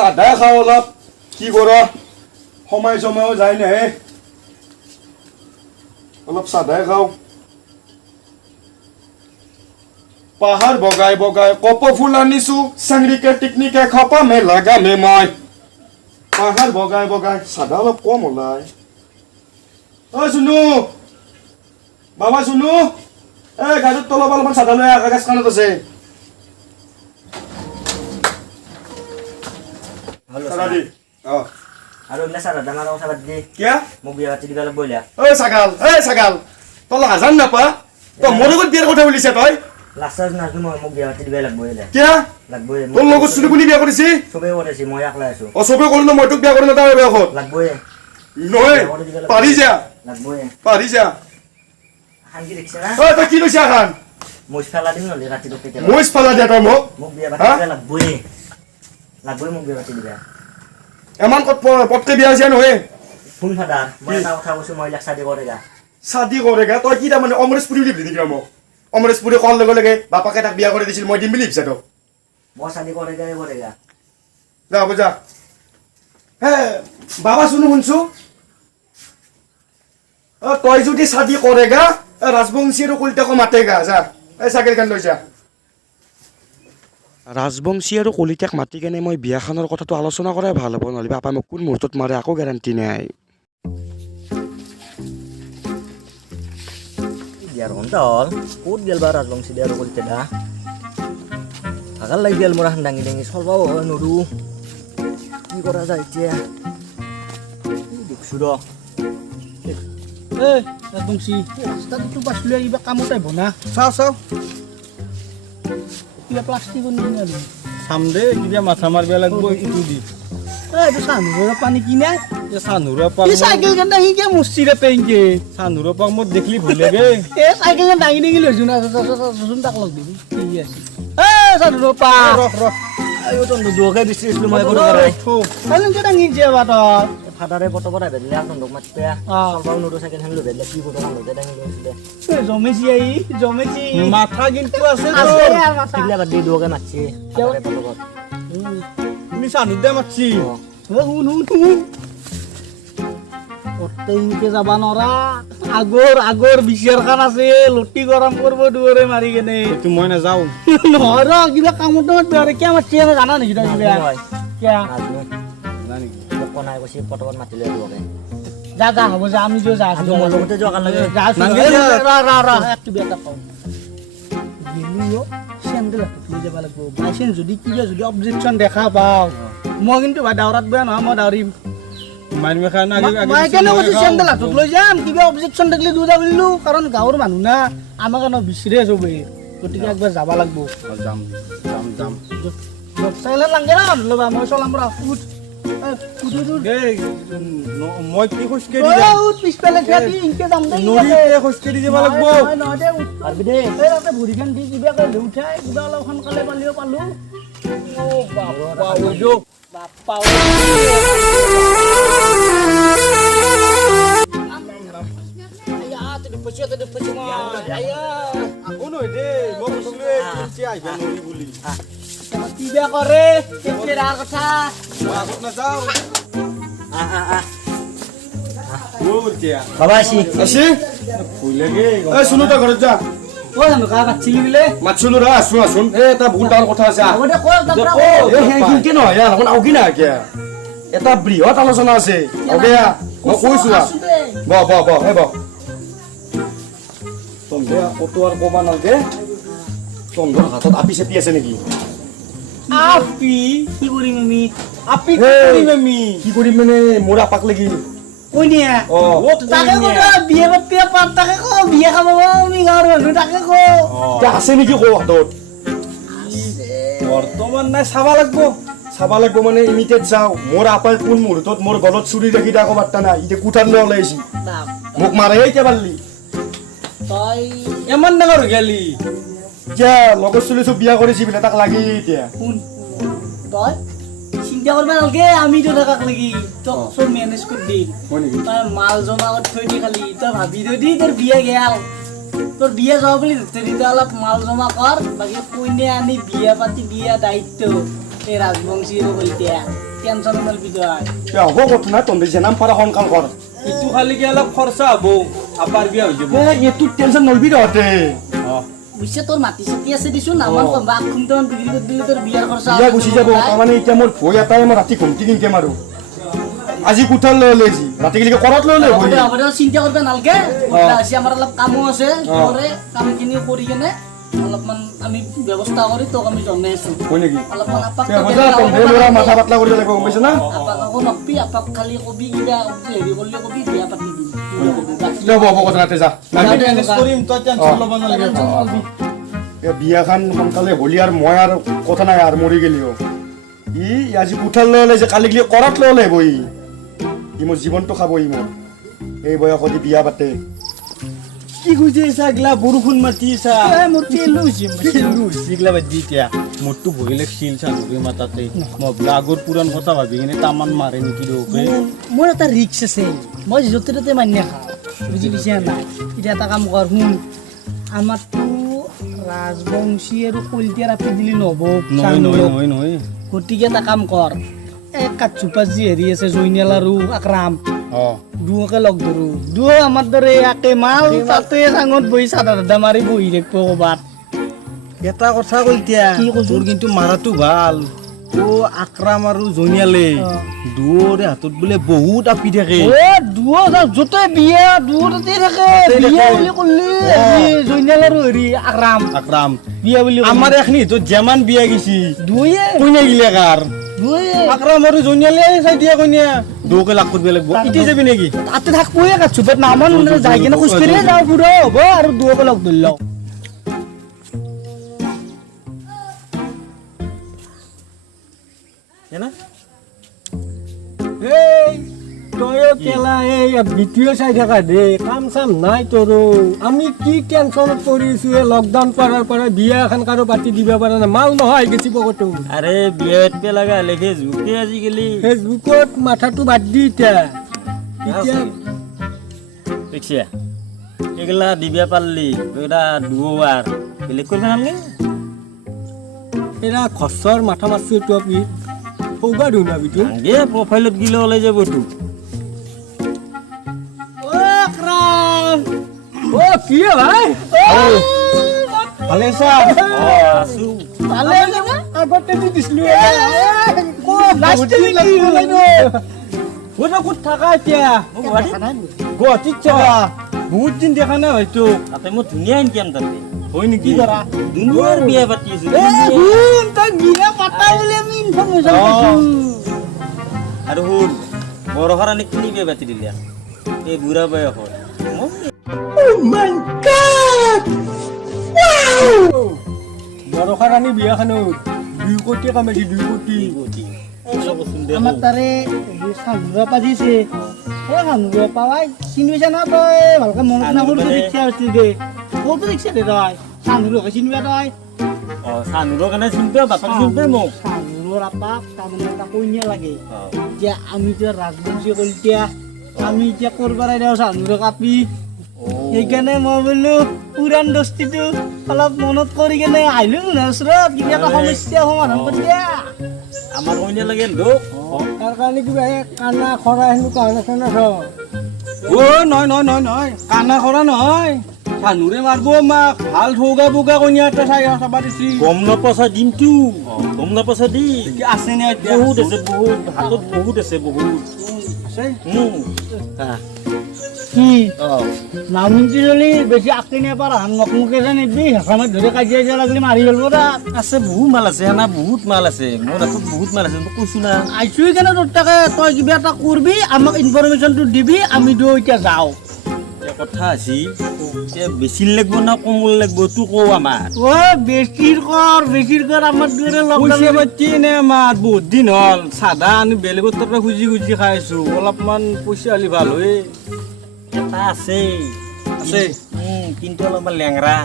চাদা খাওঁ অলপ কি কৰ সময় সময়ো যায় নাহে অলপ চাদাই খাওঁ পাহাৰ বগাই বগাই কপৌ ফুল আনিছো চেংৰিকে টিকনিকে খাপা মে লাগা মে মই পাহাৰ বগাই বগাই চাদা অলপ কম ওলাই ঐ চুনু বাবা চুনু গাড়ীত তলপ অলপমান চাদা লৈ আকাশ কাণত আছে আৰু এইবিলাক চাদা ডাঙৰ কথা বাদ দি কিয়া মোক বিয়া পাতি দিবা লাগব ইলা ঐ ছাগাল তই হাজান নাপা তই মোৰ লগত বিয়াৰ কথা বুলিছে তই লাষ্টত নাজনো মই মোক বিয়া পাতি দিবা লাগব ইলা কিয়া লাগবই তোৰ লগত চুলি কোনে বিয়া কৰিছি চবেই কৰিছে মই একলা আছো চবে কৰিলো মই তোক বিয়া কৰি নাযাওঁ বিয়া ঘৰত লাগবই নহয় পাৰি যা লাগবই পাৰি যা শান্তি দেখিছে না তই কি লৈছা খান মই ফেলা দিম নহ'লে ৰাতিটো কেতিয়াবা মই ফালা দিয়া তই মোক মোক বিয়া পাতি দিবা লাগবই মোক বিয়া পাতি দিবা এমান পটকে বিয়া হৈছে নহয় ফোন ফাদাৰ মই এটা কথা কৈছো মই ইলাক চাদি কৰেগা চাদি কৰেগা তই কি তাৰমানে অমৰেশ পুৰী বুলি নেকি মোক অমৰেশ পুৰী কোৱাৰ লগে লগে বাপাকে তাক বিয়া কৰি দিছিল মই দিম বুলি ভাবিছা তই মই চাদি কৰেগা যা হ'ব যা হে বাবা শুনো শুনছো তই যদি চাদি কৰেগা ৰাজবংশী আৰু কলিতাকো মাতেগা যা এই চাকৰিখন লৈ যা ৰাজবংশী আৰু কলিতাক মাতি কেনে মই বিয়াখনৰ কথাটো আলোচনা কৰাই ভাল হ'ব নহ'লে পাপাই মোক কোন মুহূৰ্তত মাৰে আকৌ গেৰাণ্টি নাই বিয়াৰ ঘণ্টা হ'ল ক'ত গেল বা ৰাজবংশী দে আৰু কলিতা দা ভাগাল লাগি গেল মোৰ এখন দাঙি দাঙি চলবাও নৰো কি কৰা যায় এতিয়া দেখছো ৰ ৰাজবংশী ৰাস্তাটো পাছলৈ কিবা কামত আহিব না চাওঁ কিবা প্লাষ্টিকৰ নিচিনা দিম চাম দে কিবা মাথা মাৰিব লাগিব ইটো দি এইটো চানুৰৰ পানী কিনে চানুৰা পাক এই চাইকেল কেন দাঙি কিয় মস্তি ৰে পেংকে চানুৰা পাক মোৰ দেখলি ভুল লাগে এই চাইকেল কেন দাঙি দাঙি লৈছো না চোন তাক লগ দিবি কি আছে চানুৰৰ পা আইও তন দুকে দিছিলো মই কোনো কৰাই চাইকেল দাঙি যে বাটৰ ফাদাৰে পটপট আহি দিলে এখন দক মাতি পেয়া চলবাও নৰো চাইকেল হেন লৈ দিলে কি কৰিব নলতে দাঙি লৈছিলে জমেছি মাথা কিন্তু আছে ঠিকলা বাদ দি দুকে মাতছি ফাদাৰে পটপট তুমি চানুৰ দে মাতছি ইনকে যাবা নৰা আগৰ বিচাৰ খান আছে লটি গৰম কৰিব দুৱৰে মাৰি কেনে এইটো মই নাযাওঁ নহয় ৰ কিবা কামত কিয় মাতি জানা নেকি তই কিবা কিয় মোক কনাই কৈছি পটপট মাতিলে দুকে যা হ'ব যা আমি যা মোৰ লগতে যোৱা কান লাগে যাব লাগিব বাইচেঞ্চ যদি কিবা যদি অবজেকশ্যন দেখা পাওঁ মই কিন্তু দাউৰাত বেয়া নহয় মই দাউৰিম মাৰিব কাৰণে মই কেনে কৈছো চেণ্ডেল হাতত লৈ যাম কিবা অবজেকশ্যন দেখিলে দুটা বুলিলো কাৰণ গাঁৱৰ মানুহ না আমাক কাৰণে বিচাৰে চবেই গতিকে একবাৰ যাব লাগিব যাম চাইলে লাংগে না ল'বা মই চলাম ৰ উঠ মই কি খোজকাঢ়ি যাম পিছফালে ইনকে যাম দে নদীতে খোজকাঢ়ি যাব লাগিব নহয় দে পাৰবি দে তাতে ভৰিখন দি কিবা কৰি উঠাই কিবা অলপ সোনকালে পালিও পালো বাপ্পা আকৌ নহয় দেই মই কৈছিলো আহিব নোৱাৰি বুলি কিবা কৰে কথা মই আগত নাযাওঁ বাবা আছি ভুল লাগে এই শুনো তই ঘৰত যা কৈ জানো কা বাচ্ছিলি বোলে মাতছোন ৰা আছোন এটা বহুত ডাঙৰ কথা আছে হ'ব দে কৈ সেইখিনিকে নহয় এখন আউকি না কিয়া এটা বৃহৎ আলোচনা আছে অবেয়া মই কৈছো তন্দে কতো আৰু ক'বা নালগে তন্দৰ হাতত আপি চেপি আছে নেকি আপি কি কৰিম আমি আপি কি কৰিম মানে মোৰ আপাক লাগি কৈ নিয়া তাকে বিয়া পাতিয়ে পাত তাকে বিয়া খাব আমি গাঁৱৰ মানুহ তাকে আছে নেকি কো হাতত বৰ্তমান নাই চাব লাগিব মানে ইমিটেড চাওঁ মোৰ আপাই কোন মুহূৰ্তত মোৰ গলত চুৰি ৰাখি আকৌ বাৰ্তা নাই এতিয়া কোঠাত লৈ ওলাইছি মোক মাৰে এতিয়া পাৰলি তই ইমান ডাঙৰ গেলি এতিয়া লগৰ চলি চব বিয়া কৰিছি বোলে তাক লাগি এতিয়া শুন তই চিন্তা কৰিব নালাগে আমিতো থাকাক লাগি তোক চব মেনেজ কৰি দিম হয় নেকি তই মাল জমা কৰি থৈ দি খালি তই ভাবি থৈ দি তোৰ বিয়া গেল তোৰ বিয়া যাব বুলি তেতিয়া অলপ মাল জমা কৰ বাকী কইনে আনি বিয়া পাতি বিয়া দায়িত্ব এই ৰাজবংশী এতিয়া টেনচন নলবি তই এ হ'ব কথা নাই তহঁতে যেনাম পাৰা সোনকাল কৰ ইটো খালি কি অলপ খৰচা হ'ব আপাৰ বিয়া হৈ যাব এইটো টেনচন নলবি তহঁতে বুজিছে তোৰ মাটি চাটি আছে দিছো নামান কবা খুমটামান বিক্ৰী কৰি দিলে তোৰ বিয়াৰ খৰচা বিয়া গুচি যাব তাৰমানে এতিয়া মোৰ ভয় এটাই মই ৰাতি ঘুমটি কিনকে মাৰো আজি কোঠাৰ লৈ লৈছি ৰাতি গিলিকে কৰাত লৈ লৈ ভয় হ'ব চিন্তা কৰিব নালগে আজি আমাৰ অলপ কামো আছে তোৰে কামখিনি কৰি কেনে অলপমান আমি ব্যৱস্থা কৰি তোক আমি জনাই আছো হয় নেকি অলপমান আপাক তহঁতে ল'ৰা মাথা পাতলা কৰিব লাগিব গম পাইছ না আপাক আকৌ নকবি আপাক খালি কবি কিবা হেৰি কৰিলে কবি বিয়া পাতি দিম হ'ব হ'ব কথা নাতে যা মেনেজ কৰিম তই টেনচন ল'ব নালাগে বিয়াখান সোনকালে হলি আৰু মই আৰু কথা নাই আৰু মৰি গেলিও ই আজি কোঠাৰ লৈ ওলাইছে কালি গিলি কৰাত লৈ ওলাইব ই মোৰ জীৱনটো খাব ই মোৰ এই বয়সত বিয়া পাতে কি গুজি চাগলা বৰষুণ মাতি চা মোৰ তেলো চিগলা বাদ দি এতিয়া মোৰতো ভয় লাগিছিল চানুকে মাতাতে মই আগৰ পুৰাণ কথা ভাবি কিনে তামান মাৰে নেকি লোকে মোৰ এটা ৰিক্স আছে মই য'তে ত'তে মান্য খাওঁ বুজি পাইছা নাই এতিয়া এটা কাম কৰ শুন আমাৰতো ৰাজবংশী আৰু কলিতিয়া ৰাতি দিলি নহ'ব নহয় গতিকে এটা কাম কৰ এই কাঠচোপা যি হেৰি আছে জৈনেল আৰু আকৰাম দুয়োকে লগ ধৰো দুয়ো আমাৰ দৰে একে মাল তাতে চাঙত বহি চাদা তাদা মাৰি বহি থাকিব ক'ৰবাত এটা কথা কৈ এতিয়া কি কৈছো? তোৰ কিন্তু মাৰাটো ভাল ও আকৰাম আৰু জনিয়ালে দুয়োৰে হাতত বোলে বহুত আপি থাকে দুয়ো য'তে বিয়া দুয়ো তাতে থাকে বিয়া বুলি ক'লি জৈনেল আৰু হেৰি আকৰাম বিয়া বুলি আমাৰ এখনি তোৰ যেমান বিয়া গেছি দুয়ে কইনা গিলা কাৰ দুয়ে আকৰাম আৰু জনিয়ালে চাই দিয়া কইনা দুয়োকে লাগ কৰিব লাগিব ইতি যাবি নেকি তাতে থাকবোয়ে কাঠচোপাত নামান যাই কিনে খোজকাঢ়িয়ে যাওঁ পুৰা হ'ব আৰু দুয়োকে লগ ধৰি লওঁ তয়ো কেলা এই ভিডিঅ' চাই থাকা দে কাম চাম নাই তোৰো আমি কি টেনশ্যনত পৰিছো এই লকডাউন পৰাৰ পৰা বিয়া এখন কাৰো পাতি দিব পৰা নাই মাল নহয় গেছি পকতো আরে বিয়ে হতে লাগা হলে ফেসবুকে আজিকালি ফেচবুকত মাথাটো বাদ দি এতিয়া দেখছিয়া এগুলা দিবিয়া পারলি ওটা দুয়ার বেলেগ করবে নামনি এরা খরচর মাথা মারছে তো আপনি সৌগা ধুনা বিটু আগে প্রোফাইলত গিলে ওলাই যাব তো ও কি হে ভাই ভালে চা আসু ভালে আগতে দি দিছিলো লাষ্টে ওটা ক'ত থাকা এতিয়া গুৱাহাটীত থাকা বহুত দিন দেখা নাই হয়তো তাতে মই ধুনীয়া ইনকাম তাতে হয় নেকি দুনুয়ার বিয়ে পাতি আছো তই বিয়া পাতা বুলি আমি ইনফৰমেশ্যন আৰু শুন বড় হৰানি কিনি বিয়ে পাতি দিলা এই বুঢ়া বয়সত বৰষা ৰাণী বিয়াখনত 2 কোটি কামাইছে 2 কোটি আমাৰ তাৰে চানুৰা পাজিছে এই চানুৰা পাৱাই চিনি পাইছা না তই ভালকে মনত নাকৰতো দেখিছা হৈছিল দে ক'তো দেখিছা দে তই চানুৰকে চিনি পা তই সানুৰ কানে চিনতে বাপাক চিনতে মোক চানুৰৰ আপাক তাৰমানে এটা কইনা লাগে এতিয়া আমি এতিয়া ৰাজবংশী কলিতিয়া আমি এতিয়া কৰবাৰে দিওঁ চানুৰে কাপি সেইকাৰণে মই বোলো পুৰাণ দস্তিটো অলপ মনত কৰি কেনে আহিলো না ওচৰত কিবা এটা সমস্যা সমাধান কৰি দিয়া আমাৰ কইনা লাগে লোক তাৰ কাৰণে কিবা কানা খৰা সেনেকুৱা আছে না ও নহয় কানা কৰা নহয় চানুৰে মাৰব মাক ভাল ঠৌগা বোগা কইনা এটা চাই চাবা দিছি গম নপচা দিমটো গম নপচা দি আছে নে এতিয়া বহুত আছে বহুত হাতত বহুত আছে বহুত আছে কি নামটি চলি বেছি আঁকি নাপাৰ নকমুকে নিবি হেঁচামাত ধৰি কাজিয়া দিয়া লাগিলে মাৰি গ'ল তাত আছে বহুত মাল আছে না বহুত মাল আছে মোৰ হাতত বহুত মাল আছে মই কৈছো না আইছো কেনে তোৰ তাকে তই কিবা এটা কৰবি আমাক ইনফৰমেশ্যনটো দিবি আমি দুয়ো এতিয়া যাওঁ এতিয়া কথা আছে এতিয়া বেছি লাগব না কমল লাগব তোৰ কওঁ আমাৰ বেছিৰ কৰ আমাৰ দুৰে লগ পইচা পাতি নে আমাৰ বহুত দিন হ'ল চাদা আনি বেলেগৰ তাৰ পৰা খুজি খাই আছো অলপমান পইচা হ'লে ভাল হয় এটা আছে আছে কিন্তু অলপমান লেংৰা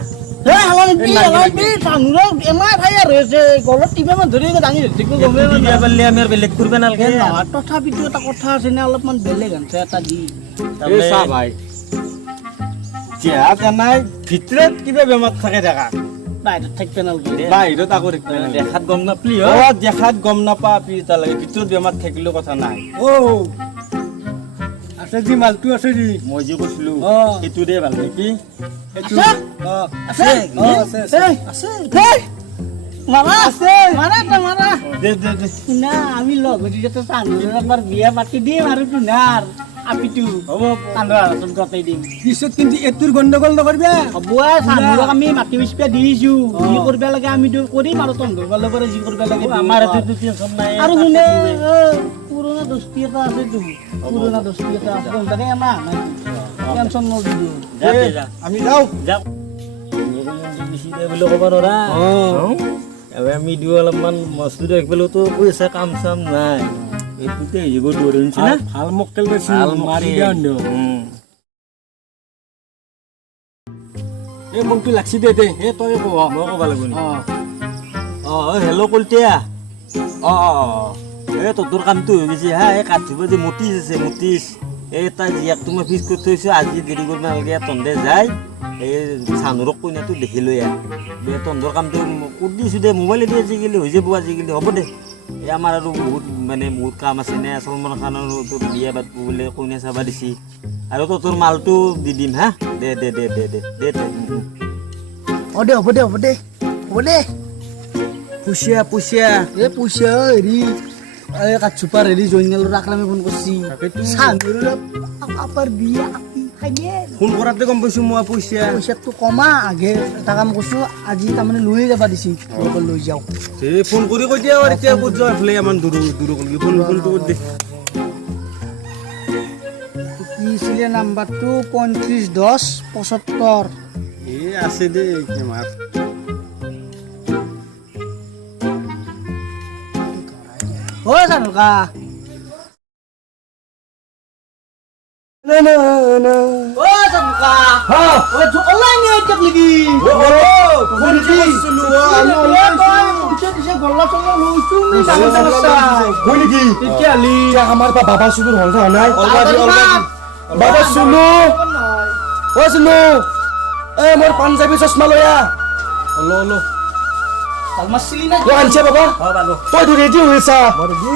বিয়া পাৰলি আমি আৰু বেলেগ কৰিব নালাগে তথাপিতো এটা কথা আছে নে অলপমান বেলেগ আনছে এটা দি এই চা ভাই চেহাৰা জানাই ভিতৰত কিবা বেমাৰ থাকে থাকা বাহিৰত থাকিব নালাগে বাহিৰত আকৌ দেখাত গম নাপলি অ দেখাত গম নাপাবি তালৈকে ভিতৰত বেমাৰ থাকিলেও কথা নাই অ আছে যি মালটো আছে যি মই যে কৈছিলো অ সেইটো দে ভাল নেকি সেইটো অ আছে আছে মাৰা মাৰা এটা মাৰা দে দে দে না আমি লগ হৈ যাতে চান্দুৰ এবাৰ বিয়া পাতি দিম আৰু তোনাৰ আপিটো হ'ব চান্দুৰ হাতত গতাই দিম পিছত কিন্তু এইটোৰ গণ্ডগোল নকৰিবা হ'ব চান্দুৰক আমি মাটি বিচপা দিছো যি কৰিব লাগে আমি কৰিম আৰু তন্দুৰ ফালৰ পৰা যি কৰিব লাগে আমাৰ এটো টেনচন নাই আৰু শুনে পুৰণা দস্তি এটা আছে তো পুৰণা দস্তি এটা আছে তাকে আমাৰ নাই টেনচন নলবি যা দে যা আমি যাওঁ যা বেছি দে বুলি ক'ব নোৱাৰা এবাৰ আমি দিওঁ অলপমান মস্তি দেখিবলৈতো পইচা কাম চাম নাই এইটোতে হেৰি দৌৰিছে না ভাল মক্কেল বেছি ভাল মাৰি দিয়া দিওঁ এই মনটো লাগছি দে দে এই তই কৱ মই ক'ব লাগিব নি অ হেল্ল' কলতিয়া এই তোৰ কামটো হৈ গৈছে হা এই কাঠ ধুব যে মতিছ আছে মতিছ এই তাই জীয়াকটো মই ফিক্স কৰি থৈছোঁ আজি দেৰি কৰিব নালাগে তন্দে যায় এই চানুৰক কইনাটো দেখি লৈ আহ দে তন্দৰ কামটো কৰি দিছোঁ দে মোবাইলেদি আজিকালি হৈ যাব আজিকালি হ'ব দে এই আমাৰ আৰু বহুত কাম আছে নে চলমান খানৰো তোৰ বিয়া পাতব বোলে কইনা চাবা দিছি আৰু তোৰ মালটো দি দিম হা দে দে দে দে দে দে দে হ'ব দে পুচিয়া পুচিয়া এই পইচা হেৰি এই কাঠচুপাৰ হেৰি জইনেলৰ আক্ৰামে ফোন কৰিছি চান্দুৰ আপাৰ বিয়া আপি খাইনে ফোন কৰাতে গম পাইছো মই পুচিয়া পইচাটো কমা আগে এটা কাম কৰিছো আজি তাৰমানে লৈয়ে যাবা দিছি লগত লৈ যাওঁ এই ফোন কৰি কৈ দিয়া আৰু এতিয়া ক'ত যোৱা এইফালে ইমান দূৰ কৰি ফোনটো কৰি দে কি আছিলে নাম্বাৰটো 351075 এই আছে দে কেমাৰ ঐ চানুকা ঐ চানুকা ঐ অনলাইন এতিয়া লাগি ফোন কৰিছিলো গল্লা চল্লা লৈছো হয় নেকি তেতিয়াহ'লে আমাৰ বাবা চুলুৰ হ'ল নাই অলবাদি বাবা চুলু অ চুলু এ মোৰ পাঞ্জাবী চশমা লৈ আহ অলপ মাছলি না অ আনছে বাবা হ'ব বাৰু তইতো ৰেডি হৈ আছা মই দি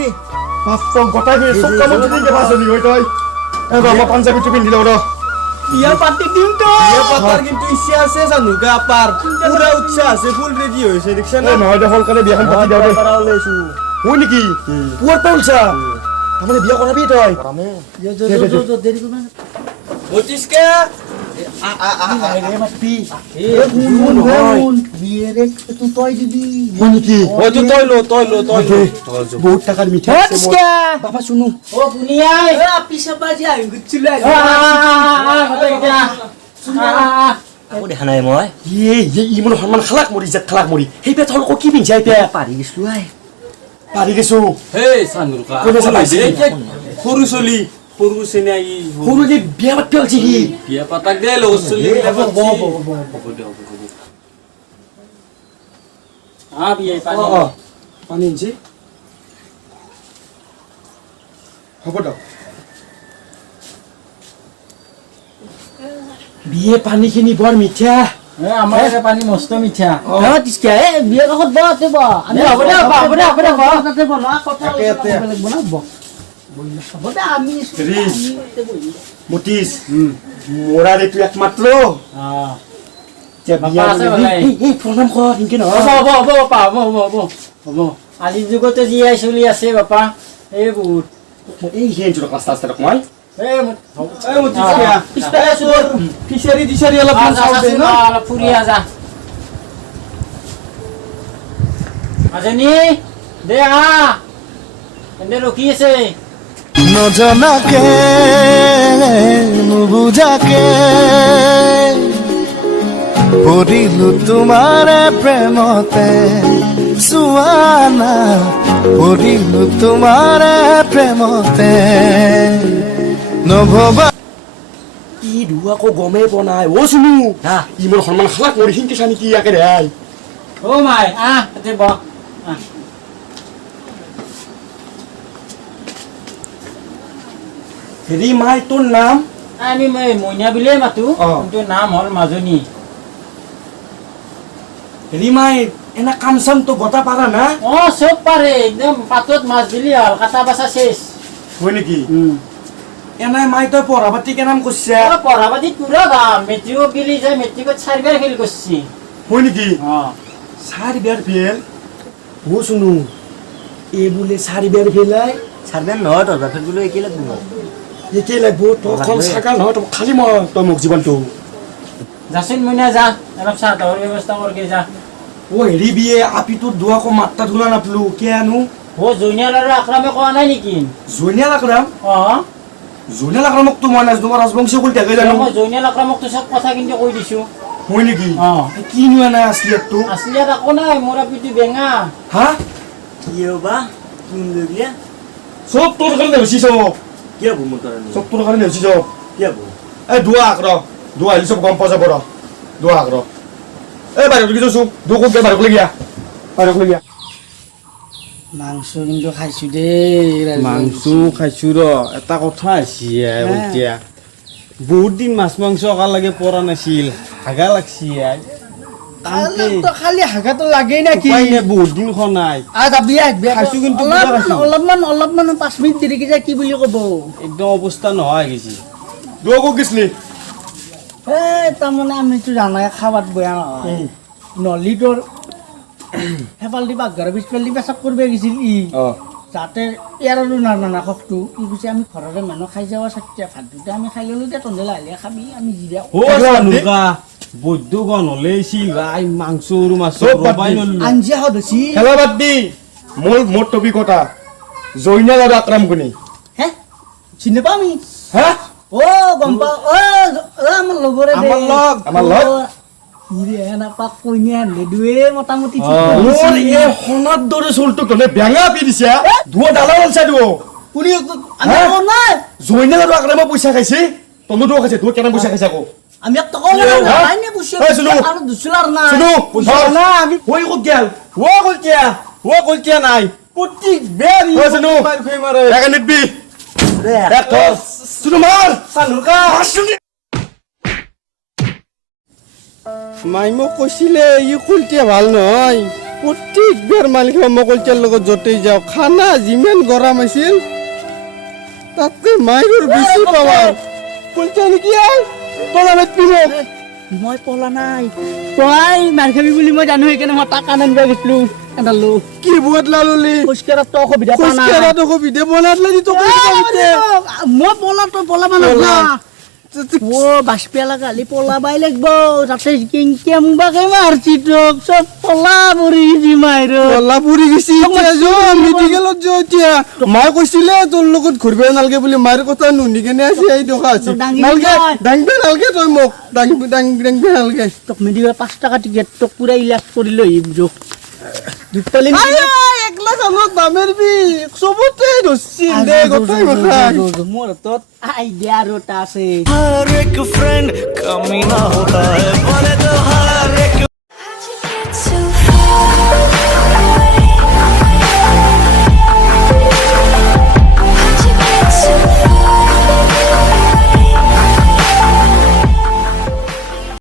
বাপ গোটাই চব কামত যদি কেবা চলি হয় তই এ বাবা পাঞ্জাবীটো পিন্ধি লওঁ ৰ বিয়া পাতি দিম তো বিয়া পাতাৰ কিন্তু ইচ্ছা আছে জানো গা পাৰ পুৰা উৎসাহ আছে ফুল ৰেডি হৈছে দেখিছা এ না নহয় দে সোনকালে বিয়াখন পাতি দিওঁ দে পৰা ওলাইছোঁ হয় নেকি পুৱাৰ পৰা উলছা তাৰমানে বিয়া কৰাবি তই দেৰি কৰিবা অতিশকে বিয়েৰে তই দিবি হয় নেকি হয়তো তই ল বহুত টাকাৰ মিঠাই আছে মোৰ। বাবা শুনো ও বুনিয়াই পিছে বাজি আহি গুছিলা আকৌ দেখা নাই মই ই মোৰ সন্মান খালাক মৰি জাত খালাক মৰি সেই পেট হল কি পিন্ধছে এতিয়া পাৰি গৈছোঁ আই পাৰি গৈছো হেই চানুৰকা কোনে চালাইছে? সৰু চলি সৰু চিনাকি সৰু যে বিয়া পাতি পেলছি সি বিয়া পাতাক দে লগত চলি হ'ব দে বিয়ে অ অ পানী আনছি হ'ব দক বিয়ে পানীখিনি বৰ মিঠা আমাৰ পানী মস্ত মিঠা তিচকা বিয়ে কাষত বতে ব আমি হ'ব দে তাতে বনা কথা বেলেগ বনাব হ'ব দে আমি মতিছ মোৰাৰ এইটো একমাত্ৰ প্ৰণাম কৰ সেনকে নহয় হ'ব আজিৰ যুগতে জীয়াই চলি আছে বাপা এই বহুত এই সেনটো ৰাস্তা ৰাস্তা মই ফিচাৰি দিচাৰি অলপমান চাওঁ দে ন অলপ ফুৰি আজা আজনী দে আহ এনে ৰখি আছে নজনাকে নুবুজাকে পৰিলো তোমাৰে প্ৰেমতে চুৱানা পৰিলো তোমাৰে প্ৰেমতে নভবা ই ধুৱা আকৌ গমেই পোৱা নাই অ চুনু ই মোৰ সন্মান খালাক মৰি সিনকে চানি কি ইয়াকে ৰেহাই অ মাই আহ তাতে ব হেৰি মাই তোৰ নাম আমি মইনা বুলিয়ে মাতো অ। কিন্তু নাম হ'ল মাজনী হেৰি মাই এনে কাম চাম তো গতা পাৰা না অ চব পাৰে একদম পাতত মাছ দিলি হ'ল কাটা বাচা শেষ হয় নেকি এনে মাই তই পঢ়া পাতি কেনাম কৰিছে পঢ়া পাতি পুৰা দাম মেট্ৰিকত গেলি যায় মেট্ৰিকত 4 বাৰ ফেল কৰিছি হয় নেকি অ 4 বাৰ ফেল ও শুনো এই বোলে 4 বাৰ ফেলাই চাৰবেন নহয় তোৰ বাপেৰ বোলো একেই লাগব একে লাগব তোৰখন চাকা নহয় তই খালি মই তই মোক জীৱনটো যাচোন মইনা যা অলপ চাহ তাহৰ ব্যৱস্থা কৰকে যা ও হেৰি বিয়ে আপিটোৰ দুৱাকো মাত্ৰা ধুলা নাপলো কিয় আনো ও জুনিয়ৰ আৰু আক্ৰামে কোৱা নাই নেকি জুনিয়াল আকৰাম অ জুনিয়াল আকৰামক তো মই নাজানো ৰাজবংশী কুল থাকে জানো মই জুনিয়ৰ আক্ৰামক তো চব কথা কিন্তু কৈ দিছো হয় নেকি অ কি নোৱা নাই আছলি একটো আছলি একো নাই মোৰ আপিটো বেঙা হা কি হ'বা কি লগিয়া সব তোৰ কাৰণে হৈছে সব কি হ'ব মোৰ কাৰণে সব তোৰ কাৰণে হৈছে সব কি হ'ব এই দুৱা আকৰ দুৱা আহিলে সব গম পোৱা যাব ৰ দুৱা আকৰ এই বাহিৰত কি কৈছো দুকো গে বাহিৰত লগিয়া বাহিৰত লগিয়া মাংস কিন্তু খাইছো দেই মাংস খাইছো ৰ এটা কথা আছে এতিয়া বহুত দিন মাছ মাংস অকাৰ লাগে পৰা নাছিল হাগা লাগছি খালি হাগাটো লাগেই নাকি বহুত দিন খোৱা নাই খাইছো কিন্তু পুৰা খাইছো। অলপমান 5 মিনিট দেৰিকে যায় কি বুলি ক'ব একদম অৱস্থা নোহোৱা হৈ গৈছে দুৱাকো গেছলি তাৰমানে আমিতো জানাই খাবাত বেয়া নহয় নলীটোৰ সেইফালেদি পাকঘৰৰ পিছফালেদি পেচাব কৰিব গৈছিল যাতে ইয়াৰ আৰু নানাখকটো ই কৈছে আমি ঘৰৰে মানুহ খাই যাওঁ চাতিয়া ভাত দুটা আমি খাই ল'লো দে তহঁতে লাহে খাবি আমি যি দিয়া বৈদ্য গণ হলেছিল ভাই মাংস আৰু মাছ চব বাদ ৰবাই দি। নললো আঞ্জা হত হৈছি খেলা বাদ দি মোৰ টপিক কথা জৈনাল আৰু আকৰাম কোনি হে চিনি পাওঁ আমি হা গম পাওঁ আমাৰ লগৰে দে আমাৰ লগ হিৰে নাপাক কইনা আনলে দুৱে মোটামুটি মোৰ এই সোণাৰ দৰে চলটো তলে বেঙা পি দিছে দুৱা ডালা ওলছা দুৱ কোনি আমি নাই জৈনাল আৰু আকৰামে পইচা খাইছে তনো দুৱা খাইছে তোৰ কেনে পইচা খাইছে আকৌ আমি এক টকা নাই নে বুঝছো এই শুনো। আৰু দুচলাৰ নাই শুনো না আমি হৈ ক'ত গেল কলতিয়া নাই প্ৰত্যেক বেৰ ঐ শুনো। মাৰ খাই মাৰে এক নিদবি এক ধৰ শুনো মাৰ চানুকা মাই মোক কৈছিলে ই কলতিয়া ভাল নহয় প্ৰত্যেকবাৰ মালিক মই কলতিয়াৰ লগত য'তেই যাওঁ খানা যিমান গৰম আছিল তাতকৈ মাইৰৰ বেছি পাৱাৰ কলতিয়া নেকি তলাত পিনক মই পলা নাই তই মাৰ খাবি বুলি মই জানো সেইকাৰণে মই টাকা আনিব গৈছিলো এডালো কি বুৱাত লাললি খোজকাঢ়াত তো অসুবিধা পোৱা নাই খোজকাঢ়াত অসুবিধা বনাত লাগি তো মই পলা তই পলা মানে ও বাসপিয়ালা গালি পলা বাই লাগব যাতে কেমবাকে মারছি তোক সব পলা পৰি গেছি মাইৰ পল্লা পুৰি গৈছি এতিয়া যো মেডিকেলত যো এতিয়া মায়ে কৈছিলে তোৰ লগত ঘূৰিব নালাগে বুলি মাৰ কথা নুনি কেনে আছে এই টকা আছে দাঙিব নালগে নহয়। দাঙিব নালগে তই মোক দাঙিব নালগে তোক মেডিকেল 5 টাকা টিকেট তোক পুৰা ইলাজ কৰি লৈ আহিম যো দুপালি একলা কামত দামেৰ বি চবতে ধৰছি দে গোটাই মাখাই মোৰ হাতত আইডিয়া আৰু এটা আছে हर एक फ्रेंड कमी ना होता है बोले तो हर